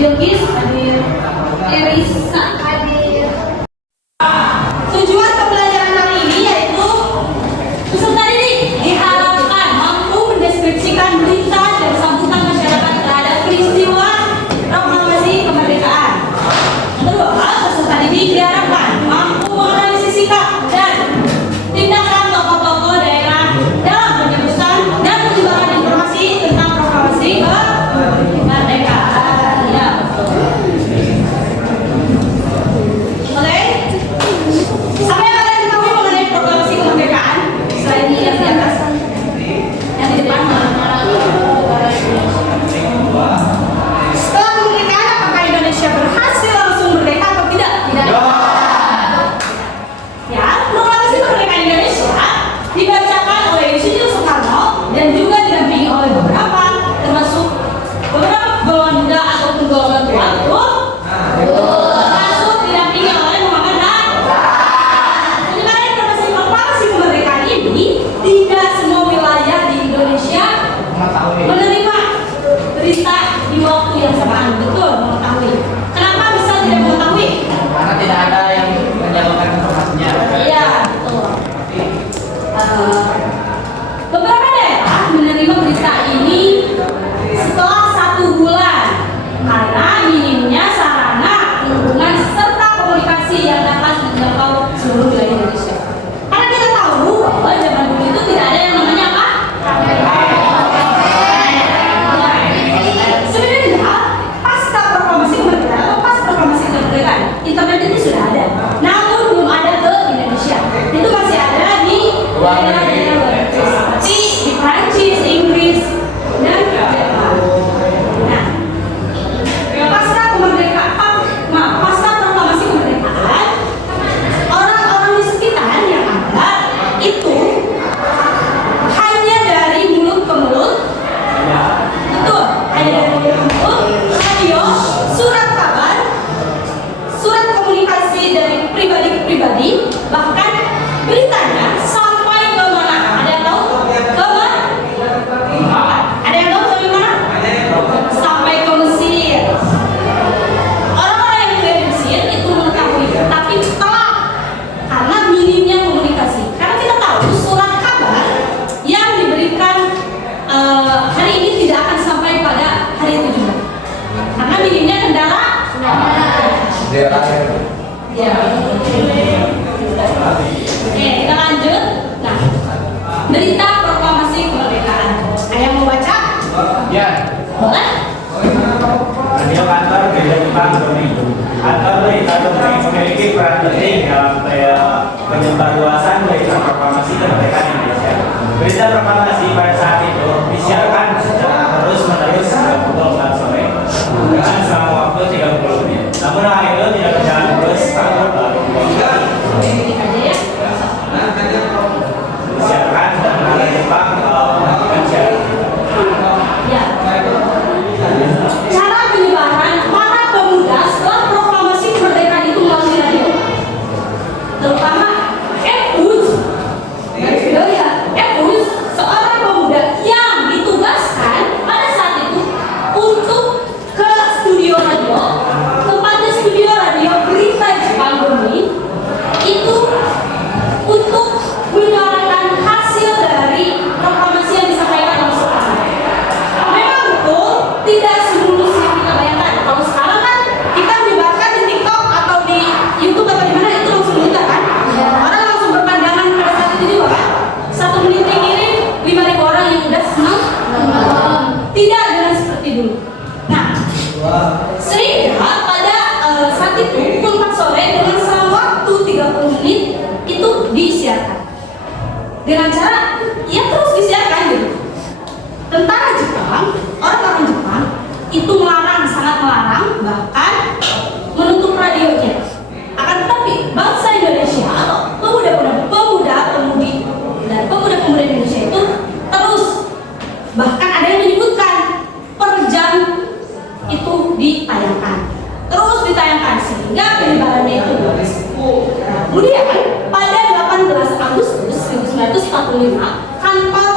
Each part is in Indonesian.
Bilkis hadir, Erisa hadir. Tujuan pembelajaran kali ini yaitu peserta didik diharapkan mampu mendeskripsikan berita dan sambutan masyarakat terhadap peristiwa proklamasi kemerdekaan. Kedua, peserta didik diharapkan mampu menganalisis sikap dan tindakan tokoh-tokoh daerah dalam penyebutan dan menyebarkan informasi tentang proklamasi kemerdekaan. Yang di depan Ya. Oke, kita lanjut. Nah, berita proklamasi kemerdekaan. Ada yang mau baca? Ya. Boleh? Radio kantor Gereja Jepang Doni. Kantor berita Doni memiliki peran penting dalam upaya penyebarluasan berita proklamasi kemerdekaan Indonesia. Berita proklamasi pada saat itu disiarkan secara terus-menerus sejak pukul 4 sore dengan selama waktu 30 menit. Namun hal itu tidak berjalan terus karena baru disiarkan dan melalui Jepang melakukan siaran. Ya. Cara penyebaran para pemuda setelah proklamasi kemerdekaan itu melalui radio, terutama FUJ. FUJ seorang pemuda yang ditugaskan pada saat itu untuk ke studio radio, tempatnya studio radio berita Jepang Doni, itu untuk menyuarakan hasil dari proklamasi yang disampaikan oleh Soekarno. Memang betul tidak semulus yang kita bayangkan. Kalau sekarang kan kita menyebarkan di TikTok atau di YouTube atau di mana itu langsung mudah kan? Orang langsung berpandangan pada saat itu juga kan? 1 menit dikirim 5.000 orang yang udah senang. Tidak dengan seperti dulu. Nah, sehingga pada saat itu pukul 4 sore dengan selama waktu 30 menit itu disiarkan. Dengan cara ya terus disiarkan gitu. Tentara Jepang, orang-orang Jepang itu melarang, sangat melarang, bahkan menutup radionya. Akan tetapi bangsa Indonesia atau pemuda-pemudi dan pemuda-pemudi Indonesia itu terus, bahkan ada yang menyebutkan per jam itu ditayangkan, terus ditayangkan sehingga penyebarannya itu luas. Kemudian pada 18 Agustus 1945 kantor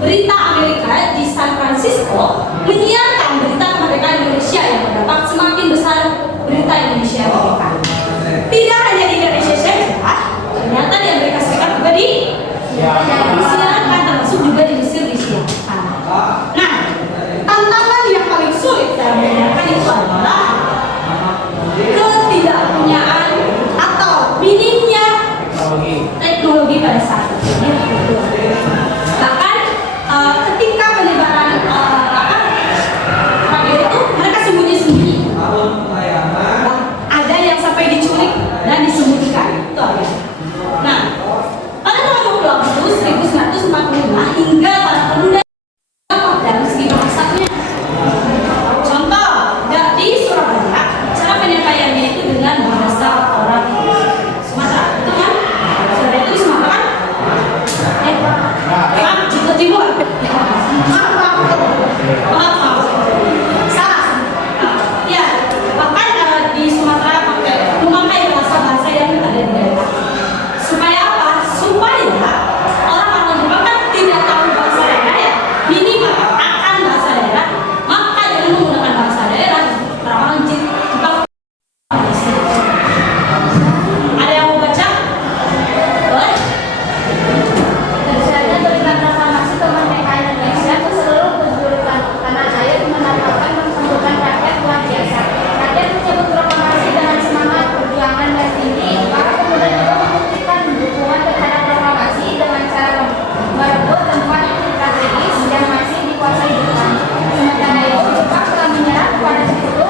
berita Amerika di San Francisco menyiarkan berita kemerdekaan Indonesia yang berdampak semakin besar berita Indonesia merdeka. Tidak hanya di Indonesia saja, ternyata di Amerika Serikat juga disiarkan, termasuk juga di Mesir disiarkan. Nah, tantangan yang paling sulit dalam menyiarkan itu adalah ketidakpunyaan atau minimnya teknologi pada saat itu. Bahkan ketika penyebaran radio itu mereka sembunyi-sembunyi. Ada yang sampai diculik dan disembunyikan. Itu ada. Nah, pada tahun 20 Agustus 1945 hingga para pemuda dari segi bahasanya. Contoh, di Surabaya, cara penyampaiannya itu dengan bahasa orang Sumatera. Itu kan? Surabaya itu di Sumatera kan? Juga Timur. Maaf. Salah. Ya, bahkan di Sumatera memakai bahasa yang ada di daerah. Supaya apa? Supaya orang-orang Jepang kan tidak tahu bahasa daerah ya. Minimal akan bahasa daerah, maka dengan menggunakan bahasa daerah orang-orang Jepang. Ada yang mau baca? Boleh? Terjadinya berita proklamasi kemerdekaan Indonesia ke seluruh penjuru tanah air menandakan persembuhan rakyat luar biasa. Rakyat menyebut proklamasi dengan semangat perjuangan dan tinggi. Para pemuda juga membuktikan dukungan terhadap proklamasi dengan cara merebut tempat strategis yang masih dikuasai Jepang. Sementara itu, Jepang telah menyerah kepada Sekutu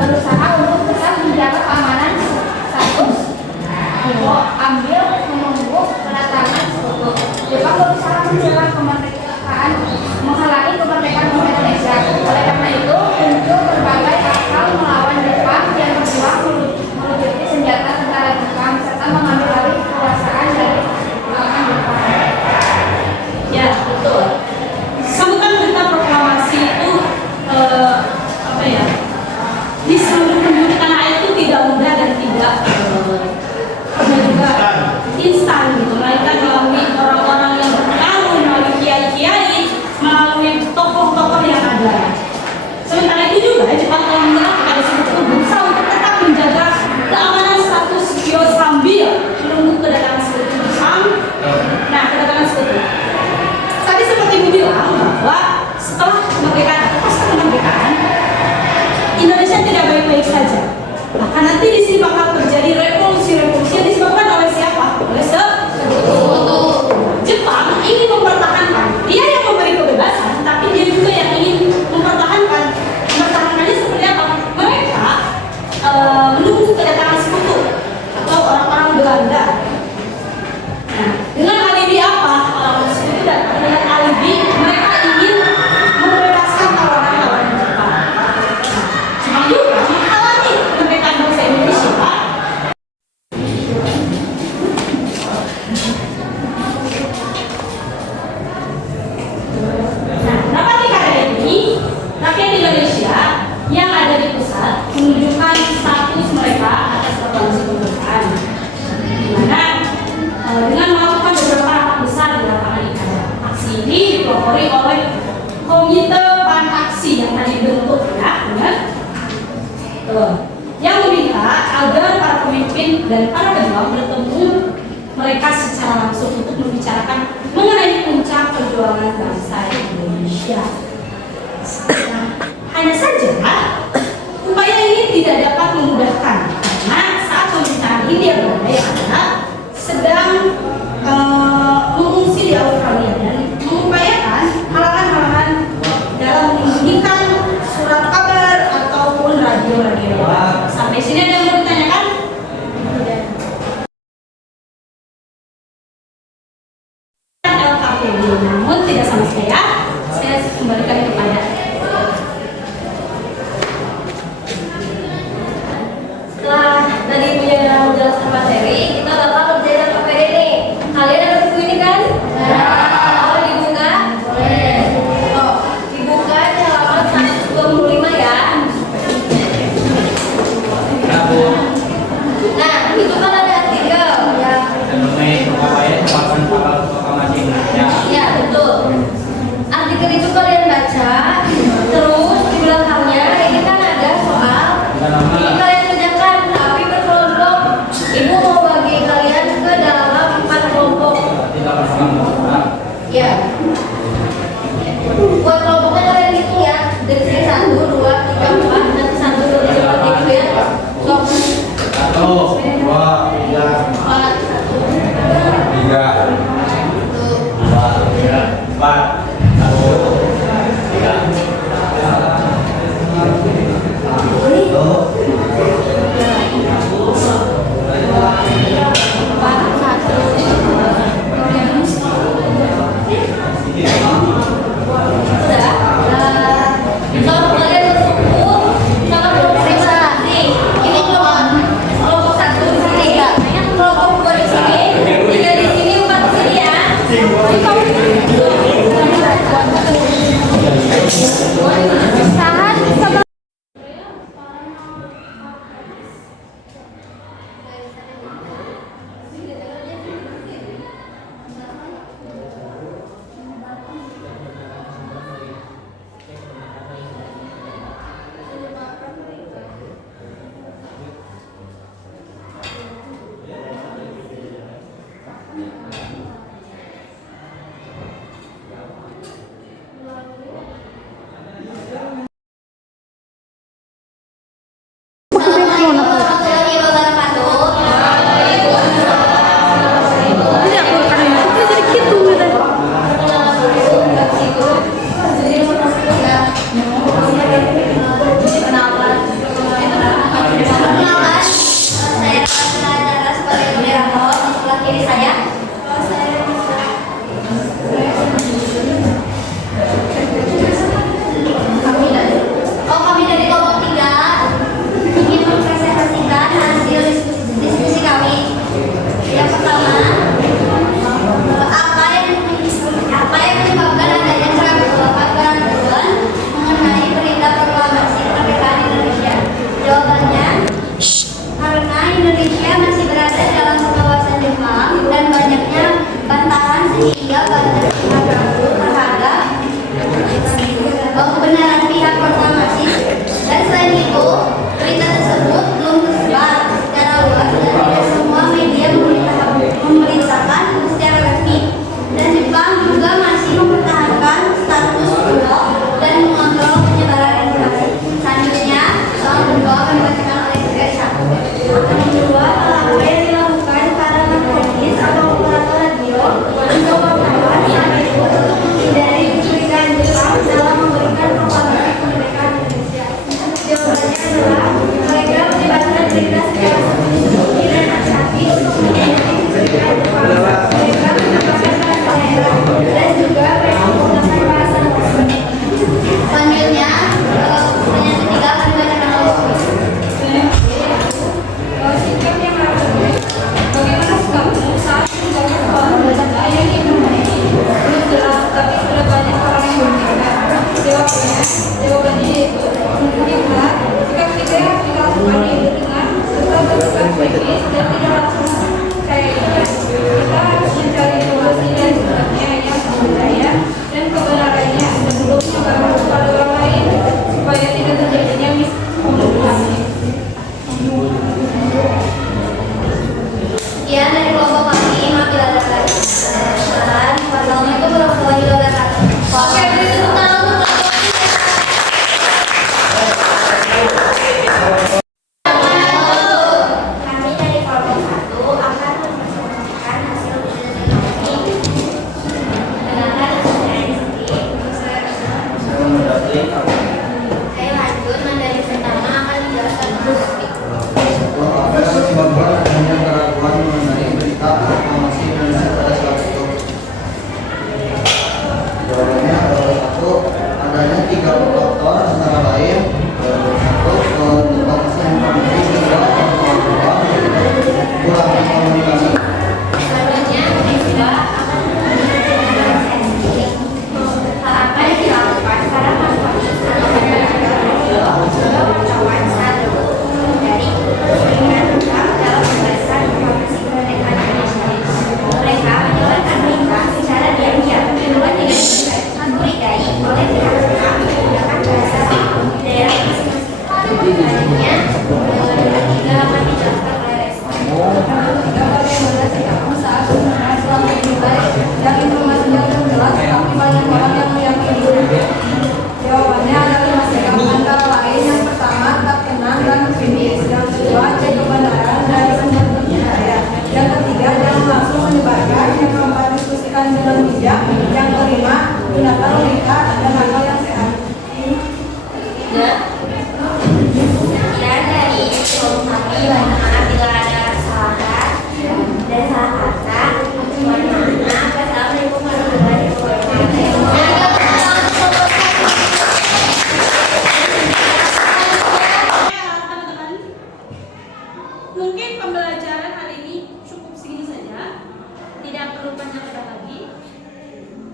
berusaha untuk tetap menjaga keamanan status ambil menunggu kedatangan Sekutu. Jepang berusaha menjaga kemerdekaan, menghalangi kemerdekaan Indonesia. Oleh karena itu, muncul berbagai akal melawan Jepang yang berjuang melucuti senjata tentara Jepang serta mengambil alih kekuasaan dari tangan Jepang. Ya, betul. Sambutan berita proklamasi itu di seluruh penjuru tanah air itu tidak mudah dan tidak juga instan gitu. Melainkan melalui orang-orang yang berpengaruh, melalui kiai-kiai, melalui tokoh-tokoh yang ada. Sementara itu juga Jepang telah menyerah kepada Sekutu berusaha untuk tetap menjaga keamanan status quo sambil menunggu kedatangan Sekutu Jepang. Nah, kedatangan Sekutu. Tadi seperti bilang bahwa setelah kemerdekaan, pasca kemerdekaan, Indonesia tidak baik-baik saja. Bahkan nanti di sini bakal terjadi revolusi-revolusi yang disebabkan oleh siapa? Oleh sekutu. Jepang ingin mempertahankan, dia yang memberi kebebasan, tapi dia juga yang ingin mempertahankan. Mempertahankannya seperti apa? Mereka menunggu kedatangan sekutu atau orang-orang Belanda. Nah, dengan alibi apa? Orang-orang sekutu datang dengan alibi mereka ingin membebaskan tawanan-tawanan Jepang. Jepang juga menghalangi kemerdekaan bangsa Indonesia. Nah, dapat dikatakan ini, rakyat Indonesia yang ada di pusat menunjukkan status mereka atas proklamasi kemerdekaan. Di mana dengan melakukan beberapa rapat besar di lapangan IKN. Aksi ini dipelopori oleh Komite Pan-Aksi yang tadi dibentuk, ya, benar? Yang meminta agar para pemimpin dan para pejuang bertemu mereka secara langsung untuk membicarakan mengenai puncak perjuangan bangsa Indonesia. Nah, hanya saja upaya ini tidak dapat memudahkan karena saat pembicaraan Hindia Belanda yang ada sedang mengungsi di Australia dan mengupayakan halangan-halangan dalam menyembunyikan surat kabar ataupun radio-radio. Sampai sini ada yang mau ditanyakan? LKPD, namun tidak sama saya kembalikan kepada Setelah tadi punya menjelaskan materi, kita bakal kerjain LKPD nih. Kalian ada buku ini kan? Boleh dibuka? Boleh. Oh, dibuka di halaman 125 ya. Nah, itu kan ada artikel ya. mengenai apa ya merupakan kapal proklamasi Indonesia. Iya, betul. Artikel itu kalian baca, terus di belakangnya ini kan ada soal. Ini kalian kerjakan, tapi berkelompok. Ibu mau bagi kalian ke dalam 4 kelompok. Tidak bersama. Ya. Buat kelompoknya kalian hitung ya. Dari sini 1, 2, 3, 4, nanti 1, 2, 3, 4 gitu ya. Sok. 1, 2, 3, 4, 3, 4, 1, 3. Jawabannya yaitu menunjukkan jika kita dilakukan itu dengan serta bersikap kritis dan tidak langsung percaya. Kita harus mencari informasi dan sebagainya yang terpercaya dan kebenarannya sebelum menyebarkan kepada orang lain supaya tidak terjadinya miskomunikasi. Sekian dari kelompok kami, makin ada lagi. Wassalamualaikum warahmatullahi wabarakatuh. Oke, beri tepuk tangan untuk kami dari kelompok 1 akan mempresentasikan hasil ujian ini. Dengarkan hasilnya di sini. Saya lanjut, materi pertama akan dijelaskan Mas. Apa yang menyebabkan adanya keraguan mengenai berita proklamasi Indonesia pada saat itu? Jawabannya adalah satu, adanya 3 faktor antara lain satu, terbatasnya informasi, kedua, kurangnya komunikasi. Selanjutnya, Priscilla akan memberikan sesi hal apa yang dilakukan para mahasiswa wartawan satu dari kepentingan dalam membesar informasi kemerdekaan Indonesia. Mereka menyebarkan berita secara diam-diam. Kedua, tidak dicurigai oleh pihak berwenang menggunakan bahasa daerah masing-masing. Selanjutnya, ketiga akan dijelaskan oleh respon. Bagaimana sikap saat sebenarnya selama ini baik yang informasinya belum jelas tapi banyak orang yang meyakini. Jawabannya adalah sikap antara lain yang pertama tak tenang dan optimis, yang kedua cek kebenaran dari sumber terpercaya, yang ketiga jangan langsung menyebarkan, yang keempat diskusikan dengan bijak, yang kelima gunakan logika dan akal yang sehat. Sekian dari kelompok kami. Mohon maaf bila ada kesalahan dan salah kata. Mohon maaf. Wassalamualaikum warahmatullahi wabarakatuh. Teman-teman, mungkin pembelajaran hari ini cukup segini saja, tidak perlu panjang-panjang lagi.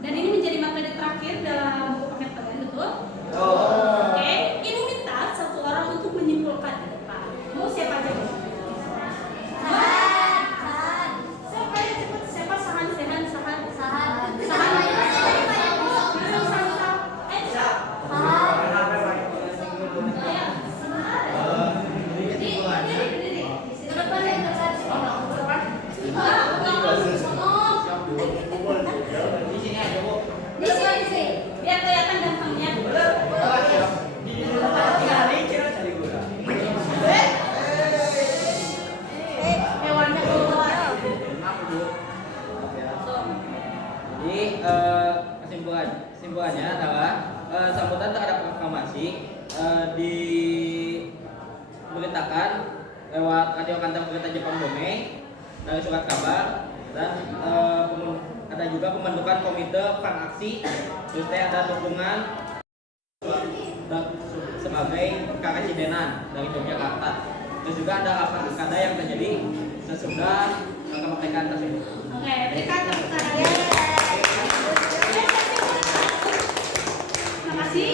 Dan ini menjadi materi terakhir dalam buku paket kalian, betul? Oke, ibu minta satu orang untuk menyimpulkan ke depan. Mau siapa aja? Siapa yang cepat? Siapa? Sahan. Biar kelihatan gampangnya. Hewannya keluar. Jadi kesimpulannya adalah sambutan terhadap proklamasi diberitakan lewat radio kantor berita Jepang Dome dari surat kabar dan ada juga pembentukan komite praksi, terus ada dukungan sebagai kepresidenan dari Yogyakarta. Terus juga ada rapat pilkada yang terjadi sesudah kemerdekaan tersebut. Oke, berikan tepuk tangan. Terima kasih.